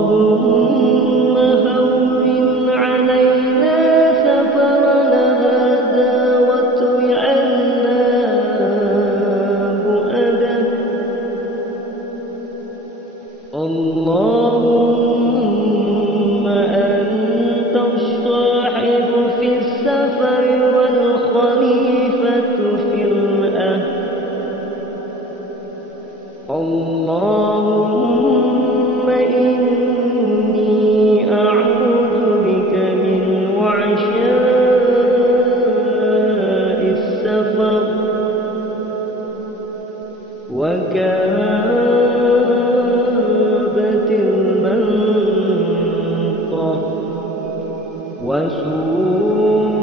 اللهم هون علينا سفرنا هذا واطوِ عنا بؤده. اللهم أنت الصاحب في السفر والخليفة في الأهل. اللهم إني أعوذ بك من وعشاء السفر وكآبة المنطق وسوء